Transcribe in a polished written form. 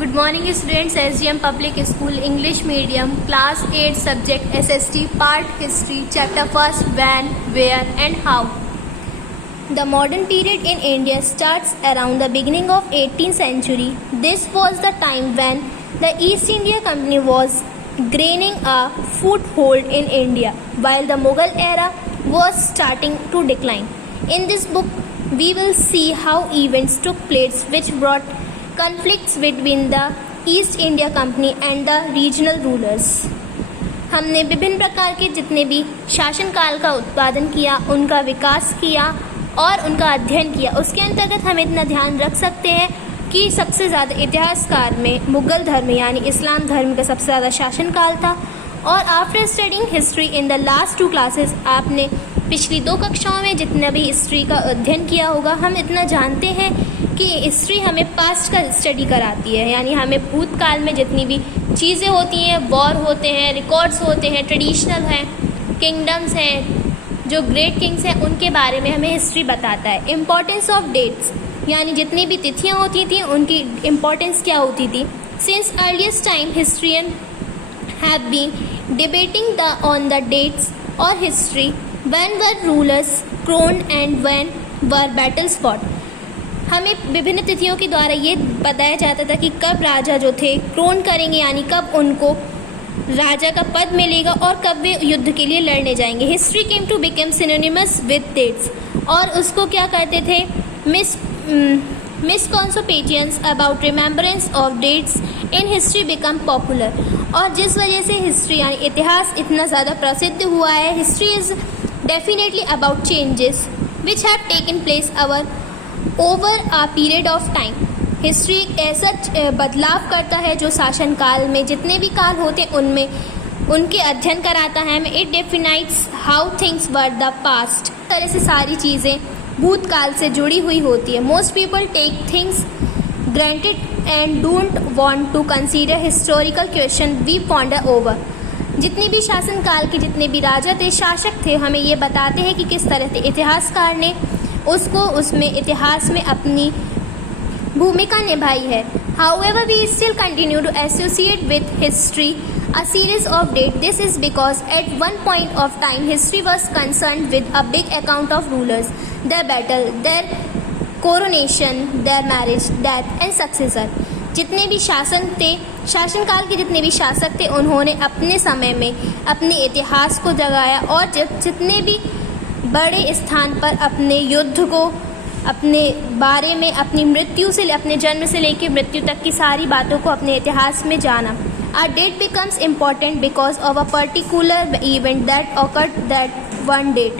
Good morning students, SGM Public School English Medium Class 8 Subject SST Part History Chapter 1st When, Where and How. The modern period in India starts around the beginning of 18th century. This was the time when the East India Company was gaining a foothold in India while the Mughal era was starting to decline. In this book, we will see how events took place which brought conflicts between the East India Company and the regional rulers. हमने विभिन्न प्रकार के जितने भी शासनकाल का उत्पादन किया, उनका विकास किया और उनका अध्ययन किया. उसके अंतर्गत हम इतना ध्यान रख सकते हैं कि सबसे ज़्यादा इतिहासकार में मुगल धर्म यानी इस्लाम धर्म का सबसे ज़्यादा शासनकाल था. और after studying history in the last 2 classes, आपने पिछली 2 कक्षाओं में जितना भी हिस्ट्री का अध्ययन किया होगा, हम इतना जानते हैं कि हिस्ट्री हमें पास्ट का स्टडी कराती है, यानी हमें भूतकाल में जितनी भी चीज़ें होती हैं, वॉर होते हैं, रिकॉर्ड्स होते हैं, ट्रेडिशनल हैं, किंगडम्स हैं, जो ग्रेट किंग्स हैं, उनके बारे में हमें हिस्ट्री बताता है. इम्पॉर्टेंस ऑफ डेट्स, यानी जितनी भी तिथियाँ होती थी उनकी इम्पॉर्टेंस क्या होती थी. Since earliest time historian have been debating on the dates और history when were rulers crowned and when were battles fought. हमें विभिन्न तिथियों के द्वारा ये बताया जाता था कि कब राजा जो थे क्रोन करेंगे, यानी कब उनको राजा का पद मिलेगा और कब वे युद्ध के लिए लड़ने जाएंगे. History came to become synonymous with dates, और उसको क्या कहते थे, misconceptions about remembrance of dates in history become popular. और जिस वजह से हिस्ट्री यानी इतिहास इतना ज़्यादा प्रसिद्ध हुआ है. History is definitely about changes which have taken place over a period of time. History एक ऐसा बदलाव करता है जो शासन काल में जितने भी काल होते हैं उनमें उनके अध्ययन कराता है. It defines how things were the past. तरह से सारी चीज़ें भूतकाल से जुड़ी हुई होती है. Most people take things granted and don't want to consider historical question we ponder over. जितनी भी शासनकाल के जितने भी राजा थे, शासक थे, हमें ये बताते हैं कि किस तरह से इतिहासकार ने उसमें इतिहास में अपनी भूमिका निभाई है. However, we still continue to associate with history a series of dates. This is because at one point of time history was concerned with a big account of rulers, their battle, their coronation, their marriage, death and successor. जितने भी शासनकाल के जितने भी शासक थे, उन्होंने अपने समय में अपने इतिहास को जगाया और जितने भी बड़े स्थान पर अपने युद्ध को, अपने बारे में, अपनी मृत्यु से, अपने जन्म से लेकर मृत्यु तक की सारी बातों को अपने इतिहास में जाना. A date becomes important because of a particular event that occurred that one date.